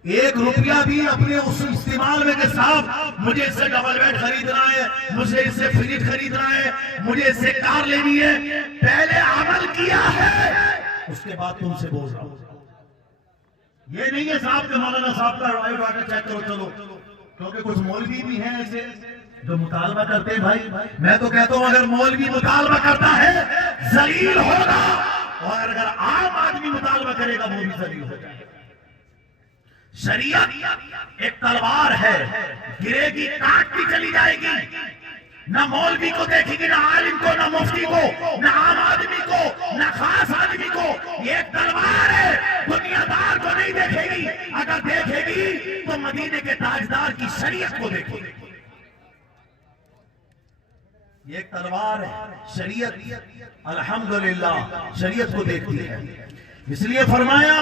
1 روپیہ بھی اپنے اس استعمال میں کے صاحب مجھے اس سے ڈبل بیڈ خریدنا ہے، مجھے اس سے فریج خریدنا ہے، مجھے اس سے کار لینی ہے، پہلے عمل کیا ہے اس کے بعد تم سے بول رہا ہوں۔ یہ نہیں ہے صاحب کہ مولانا صاحب کا رائے ڈاٹا چیک کرو چلو، کیونکہ کچھ مولوی بھی ہیں ایسے جو مطالبہ کرتے ہیں۔ بھائی میں تو کہتا ہوں اگر مولوی مطالبہ کرتا ہے ذلیل ہوگا، اور اگر عام آدمی مطالبہ کرے گا وہ بھی ذلیل ہو جائے گا۔ شریعت ایک تلوار ہے، گرے گی کاٹتی چلی جائے گی، نہ مولوی کو دیکھے گی، نہ عالم کو، نہ مفتی کو، نہ عام آدمی کو، نہ خاص آدمی کو، یہ ایک تلوار ہے، دنیا دار کو نہیں دیکھے گی، اگر دیکھے گی تو مدینے کے تاجدار کی شریعت کو دیکھے گی۔ یہ ایک تلوار ہے، شریعت الحمدللہ شریعت کو دیکھتی ہے۔ اس لیے فرمایا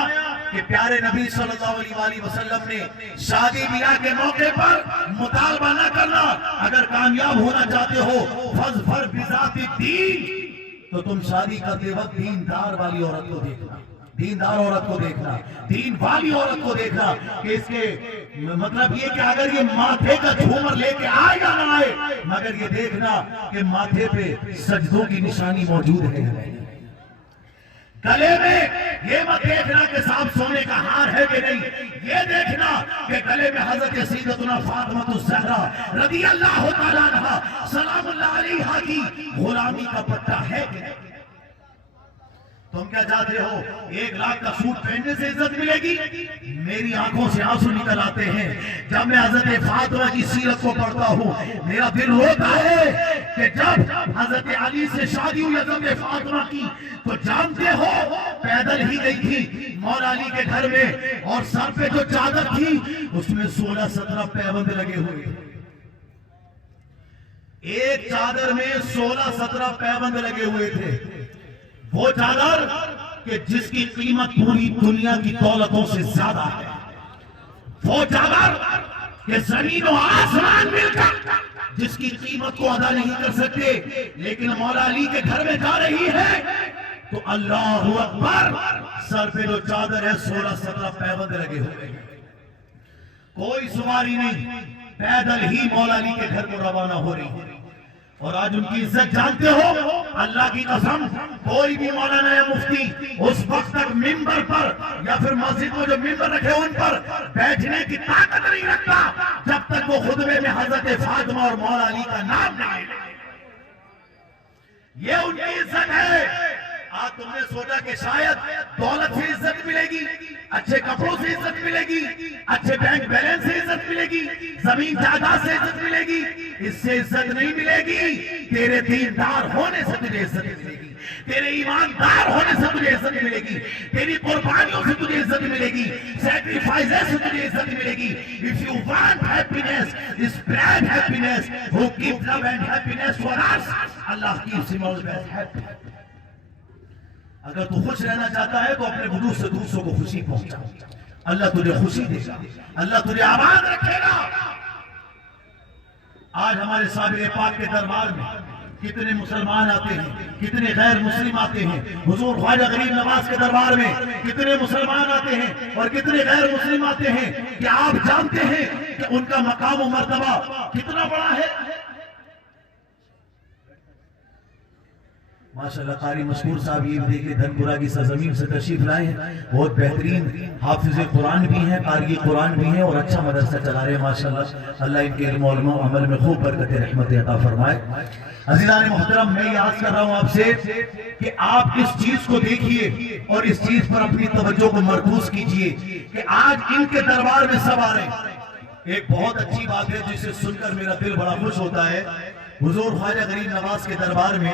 کہ پیارے نبی صلی اللہ علیہ وآلہ وسلم نے شادی بیاہ کے موقع پر مطالبہ نہ کرنا، اگر کامیاب ہونا چاہتے ہو فاظفر بذات الدین، تو تم شادی کرتے وقت دیندار والی عورت کو دیکھنا، دیندار عورت کو دیکھنا، دین والی عورت کو دیکھنا، کہ اس کے مطلب یہ کہ اگر یہ ماتھے کا جھومر لے کے آئے یا نہ آئے، مگر یہ دیکھنا کہ ماتھے پہ سجدوں کی نشانی موجود ہے۔ گلے میں یہ مت دیکھنا کہ صاحب سونے کا ہار ہے کہ نہیں، یہ دیکھنا کہ گلے میں حضرت سیدتنا فاطمہ الزہرا رضی اللہ تعالیٰ عنہا سلام اللہ علیہا کی غلامی کا پٹا ہے کہ نہیں۔ تم کیا چاہتے ہو 1 لاکھ کا سوٹ پہننے سے عزت ملے گی؟ میری آنکھوں سے آنسو نکل آتے ہیں جب میں حضرت فاطمہ کی سیرت کو پڑھتا ہوں، میرا دل روتا ہے کہ جب حضرت علی سے شادی ہوئی حضرت فاطمہ کی تو جانتے ہو پیدل ہی گئی تھی مولا علی کے گھر میں، اور سر پہ جو چادر تھی اس میں 16-17 پیبند لگے ہوئے تھے، ایک چادر میں 16-17 پیبند لگے ہوئے تھے، وہ چادر کہ جس کی قیمت پوری دنیا کی دولتوں سے زیادہ ہے، وہ چادر کہ زمین و آسمان مل کر جس کی قیمت کو ادا نہیں کر سکتے، لیکن مولا علی کے گھر میں جا رہی ہے تو اللہ اکبر، سر پہ جو چادر ہے 16-17 پیبند لگے ہوئے ہیں، کوئی سواری نہیں، پیدل ہی مولا علی کے گھر کو روانہ ہو رہی ہے۔ اور آج ان کی عزت جانتے ہو اللہ کی قسم کوئی بھی مولانا یا مفتی اس وقت تک ممبر پر یا پھر مسجد میں جو ممبر رکھے ان پر بیٹھنے کی طاقت نہیں رکھتا جب تک وہ خطبے میں حضرت فاطمہ اور مولا علی کا نام نہیں لے۔ یہ ان کی عزت ہے۔ آج تم نے سوچا کہ شاید دولت سے عزت ملے گی، اچھے کپڑوں سے عزت ملے گی، اچھے بینک بیلنس سے عزت ملے گی، زمین جائیداد سے عزت ملے گی۔ اس سے عزت نہیں ملے گی، تیرے دیندار ہونے سے تجھے عزت ملے گی، تیرے ایماندار ہونے سے تجھے عزت ملے گی، تیری قربانیوں سے تجھے عزت ملے گی، سیکریفائسز سے تجھے عزت ملے گی۔ If you want happiness, spread happiness. Who give love and happiness for us? Allah gives him always happiness. اگر تو خوش رہنا چاہتا ہے تو اپنے وجود سے دوسروں کو خوشی پہنچا، اللہ تجھے خوشی دے گا، اللہ تجھے آباد رکھے گا۔ آج ہمارے صابر پاک کے دربار میں کتنے مسلمان آتے ہیں، کتنے غیر مسلم آتے ہیں۔ حضور خواجہ غریب نواز کے دربار میں کتنے مسلمان آتے ہیں اور کتنے غیر مسلم آتے ہیں کہ آپ جانتے ہیں کہ ان کا مقام و مرتبہ کتنا بڑا ہے۔ ماشاءاللہ قاری مشکور صاحب یہ دیکھیں دھنپورہ کی سرزمین سے تشریف لائے ہیں، بہت بہترین حافظ قرآن بھی ہیں، قاری قرآن بھی ہیں اور اچھا مدرسہ چلا رہے ہیں ماشاءاللہ۔ اللہ ان کے علم و عمل میں خوب برکت رحمت عطا فرمائے۔ عزیزان محترم، میں یہ عرض کر رہا ہوں آپ سے کہ آپ اس چیز کو دیکھیے اور اس چیز پر اپنی توجہ کو مرکوز کیجئے کہ آج ان کے دربار میں سب آ رہے ہیں۔ ایک بہت اچھی بات ہے جسے سن کر میرا دل بڑا خوش ہوتا ہے۔ حضور خواجہ غریب نواز کے دربار میں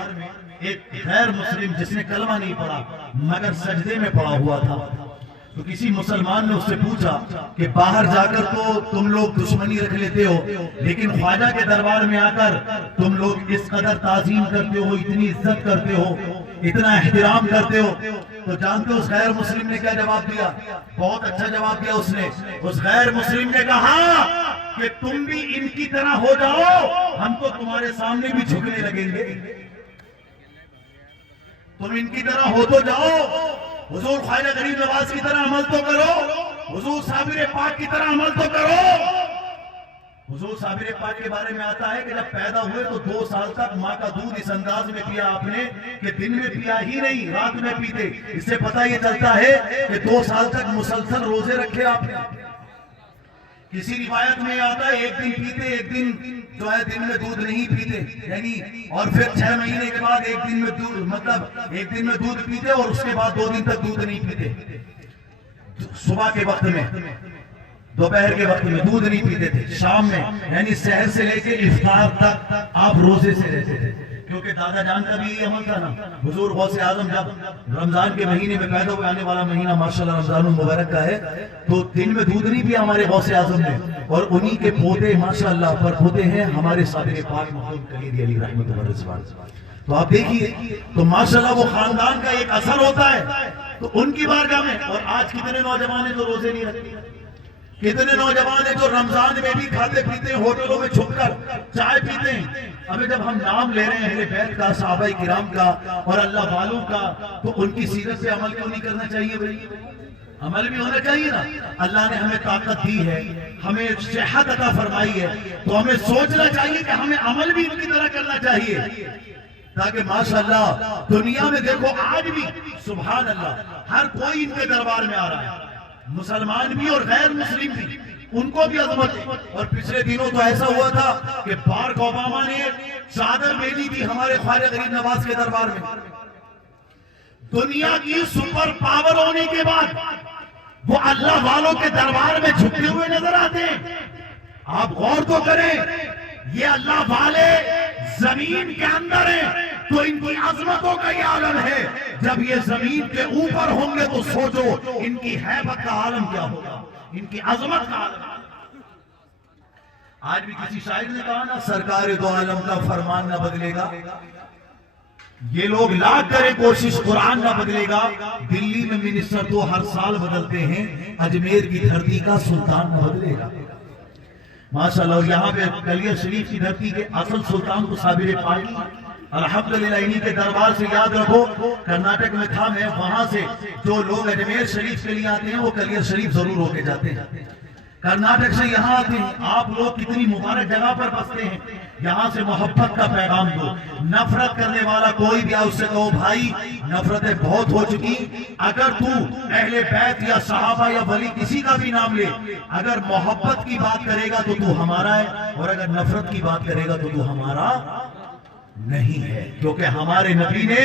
ایک غیر مسلم جس نے کلمہ نہیں پڑھا مگر سجدے میں پڑا ہوا تھا، تو کسی مسلمان نے اس سے پوچھا کہ باہر جا کر تو تم لوگ دشمنی رکھ لیتے ہو لیکن خواجہ کے دربار میں آ کر تم لوگ اس قدر تعظیم کرتے ہو، اتنی عزت کرتے ہو، اتنا احترام کرتے ہو۔ تو جانتے ہو اس غیر مسلم نے کیا جواب دیا؟ بہت اچھا جواب دیا اس نے۔ اس غیر مسلم نے کہا کہ تم بھی ان کی طرح ہو جاؤ، ہم تو تمہارے سامنے بھی جھکنے لگیں گے۔ تم ان کی طرح ہو تو جاؤ، حضور خواجہ غریب نواز کی طرح عمل تو کرو، حضور صابر پاک کی طرح عمل تو کرو۔ حضور صابر پاک کے بارے میں آتا ہے کہ جب پیدا ہوئے تو 2 سال تک ماں کا دودھ اس انداز میں پیا آپ نے کہ دن میں پیا ہی نہیں، رات میں پیتے۔ اس سے پتہ یہ چلتا ہے کہ 2 سال تک مسلسل روزے رکھے آپ نے۔ کسی روایت میں آتا ہے ایک دن پیتے، ایک دن جو ہے دن میں دودھ نہیں پیتے، یعنی اور پھر 6 مہینے کے بعد ایک دن میں دودھ، مطلب ایک دن میں دودھ پیتے اور اس کے بعد 2 دن تک دودھ نہیں پیتے۔ صبح کے وقت میں، دوپہر کے وقت میں دودھ نہیں پیتے تھے، شام میں یعنی سحر سے لے کے افطار تک آپ روزے سے رہتے تھے، کیونکہ دادا جان کا بھی یہ عمل تھا نا۔ حضور غوث اعظم جب رمضان کے مہینے میں پیدا ہوئے، آنے والا مہینہ ماشاءاللہ رمضان المبارک کا ہے، تو دن میں دودھ نہیں پیا ہمارے غوث اعظم نے، اور انہی کے پوتے ماشاءاللہ پر پوتے ہیں ہمارے صادق پاک محمد کلید علی رحمۃ اللہ رضوان۔ تو آپ دیکھیے تو ماشاءاللہ وہ خاندان کا ایک اثر ہوتا ہے۔ تو ان کی بارگاہ میں، اور آج کتنے نوجوان ہیں جو روزے نہیں رکھتے، کتنے نوجوان ہیں جو رمضان میں بھی کھاتے پیتے ہیں، ہوٹلوں میں چھپ کر چائے پیتے ہیں۔ ابھی جب ہم نام لے رہے ہیں اہل بیت کا، صحابہ کرام کا اور اللہ والوں کا، تو ان کی سیرت سے عمل کیوں نہیں کرنا چاہیے بھائی؟ عمل بھی ہونا چاہیے نا۔ اللہ نے ہمیں طاقت دی ہے، ہمیں صحت عطا فرمائی ہے، تو ہمیں سوچنا چاہیے کہ ہمیں عمل بھی ان کی طرح کرنا چاہیے، تاکہ ماشاءاللہ دنیا میں دیکھو آج بھی سبحان اللہ ہر کوئی ان کے دربار میں آ رہا ہے، مسلمان بھی اور غیر مسلم بھی، ان کو بھی عظمت ہے۔ اور پچھلے دنوں تو ایسا ہوا تھا کہ بارک اوباما نے چادر بھیجی تھی ہمارے خواجہ غریب نواز کے دربار میں۔ دنیا کی سپر پاور ہونے کے بعد وہ اللہ والوں کے دربار میں جھکتے ہوئے نظر آتے ہیں۔ آپ غور تو کریں، یہ اللہ والے زمین کے اندر ہیں تو ان کی عظمتوں کا یہ عالم ہے، جب یہ زمین کے اوپر ہوں گے تو سوچو ان کی ہیبت کا عالم کیا ہوگا، ان کی عظمت کا عالم۔ آج بھی کسی شاعر نے کہا نا، سرکار دو عالم کا فرمان نہ بدلے گا، یہ لوگ لاکھ کرے کوشش قرآن نہ بدلے گا۔ دلی میں منسٹر تو ہر سال بدلتے ہیں، اجمیر کی دھرتی کا سلطان نہ بدلے گا ماشاءاللہ۔ اور یہاں پہ کلیر شریف کی دھرتی کے اصل سلطان کو صابر پاکی الحمدللہ انہی کے دربار سے یاد رکھو۔ کرناٹک میں تھا میں، وہاں سے جو لوگ اجمیر شریف کے لیے آتے ہیں وہ کلیر شریف ضرور ہو کے جاتے ہیں۔ کرناٹک سے یہاں آتے ہیں، آپ لوگ کتنی مبارک جگہ پر بستے ہیں، یہاں سے محبت کا پیغام دو. نفرت کرنے والا کوئی بھی آؤ اس سے کہو بھائی نفرتیں بہت ہو چکی. اگر تو اہل بیت یا صحابہ یا ولی کسی کا بھی نام لے, اگر محبت کی بات کرے گا تو ہمارا ہے, اور اگر نفرت کی بات کرے گا تو ہمارا نہیں ہے. کیونکہ ہمارے نبی نے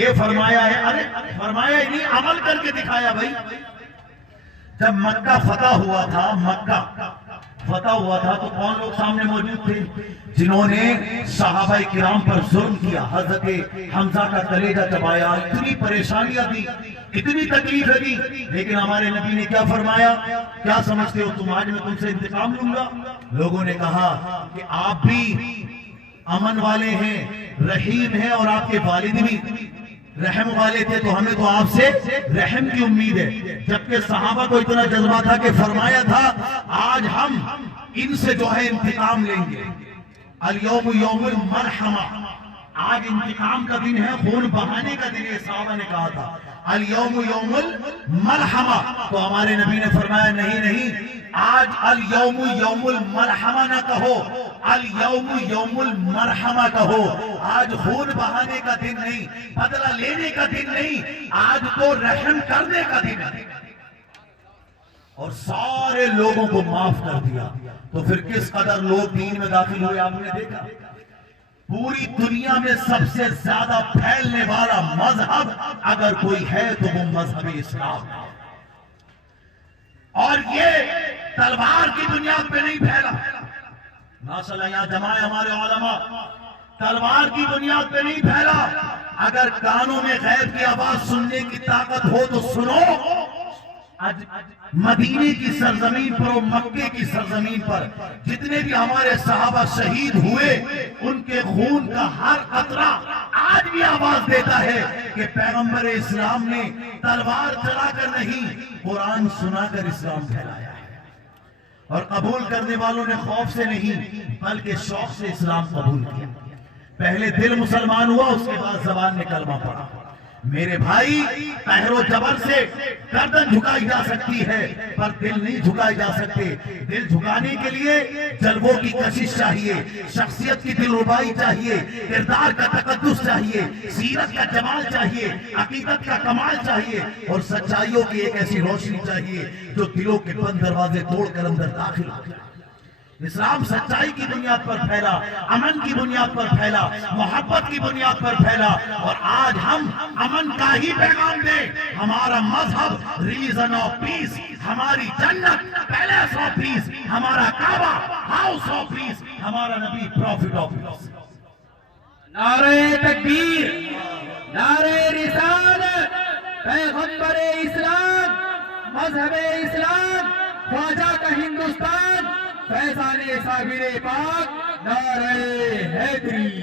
یہ فرمایا ہے, ارے فرمایا ہی نہیں, عمل کر کے دکھایا بھائی. جب مکہ فتح ہوا تھا, مکہ فتح ہوا تھا تو کون لوگ سامنے موجود تھے جنہوں نے صحابہ کرام پر ظلم کیا, حضرت حمزہ کا کلیجہ چبایا, اتنی پریشانیاں دی, اتنی تکلیفیں دی, لیکن ہمارے نبی نے کیا فرمایا؟ کیا سمجھتے ہو تم آج میں تم سے انتقام لوں گا؟ لوگوں نے کہا کہ آپ بھی امن والے ہیں, رحیم ہیں, اور آپ کے والد بھی رحم والے تھے, تو ہمیں تو آپ سے رحم کی امید ہے. جبکہ صحابہ کو اتنا جذبہ تھا کہ فرمایا تھا آج ہم ان سے جو ہے انتقام لیں گے. الیوم یوم المرحمہ, آج انتقام کا دن ہے, خون بہانے کا دن ہے. صحابہ نے کہا تھا الیوم یوم المرحمہ, تو ہمارے نبی نے فرمایا نہیں نہیں, آج الیوم یوم المرحمہ نہ کہو, الیوم یوم المرحمہ کہو. آج خون بہانے کا دن نہیں, بدلہ لینے کا دن نہیں, آج تو رحم کرنے کا دن ہے. اور سارے لوگوں کو معاف کر دیا. تو پھر کس قدر لوگ دین میں داخل ہوئے آپ نے دیکھا. پوری دنیا میں سب سے زیادہ پھیلنے والا مذہب اگر کوئی ہے تو وہ مذہب اسلام ہے. اور یہ تلوار کی بنیاد پہ نہیں پھیلا. ماشاءاللہ یہاں جمع ہے ہمارے علماء, تلوار کی بنیاد پہ نہیں پھیلا. اگر کانوں میں غیب کی آواز سننے کی طاقت ہو تو سنو. آج مدینے کی سرزمین پر اور مکے کی سرزمین پر جتنے بھی ہمارے صحابہ شہید ہوئے, ان کے خون کا ہر قطرہ آج بھی آواز دیتا ہے کہ پیغمبر اسلام نے تلوار چلا کر نہیں, قرآن سنا کر اسلام پھیلایا ہے. اور قبول کرنے والوں نے خوف سے نہیں بلکہ شوق سے اسلام قبول کیا. پہلے دل مسلمان ہوا, اس کے بعد زبان نے کلمہ پڑھا. میرے بھائی قہر و جبر سے گردن جھکائی جا سکتی ہے پر دل نہیں جھکائے جا سکتے. دل جھکانے کے لیے جلووں کی کشش چاہیے, شخصیت کی دل ربائی چاہیے, کردار کا تقدس چاہیے, سیرت کا جمال چاہیے, عقیدت کا کمال چاہیے, اور سچائیوں کی ایک ایسی روشنی چاہیے جو دلوں کے بند دروازے توڑ کر اندر داخل ہو جائے. اسلام سچائی کی بنیاد پر پھیلا, امن کی بنیاد پر پھیلا, محبت کی بنیاد پر پھیلا. اور آج ہم امن کا ہی پیغام دیں. ہمارا مذہب ریلیجن آف پیس, ہماری جنت پیلیس آف پیس, ہمارا کعبہ ہاؤس آف پیس, ہمارا نبی پروفٹ آف پیس. نعرہ تکبیر, نعرہ رسالت, پیغمبر اسلام, مذہب اسلام, خواجہ کا ہندوستان, فیضان صابر پاک, نعرہ حیدری.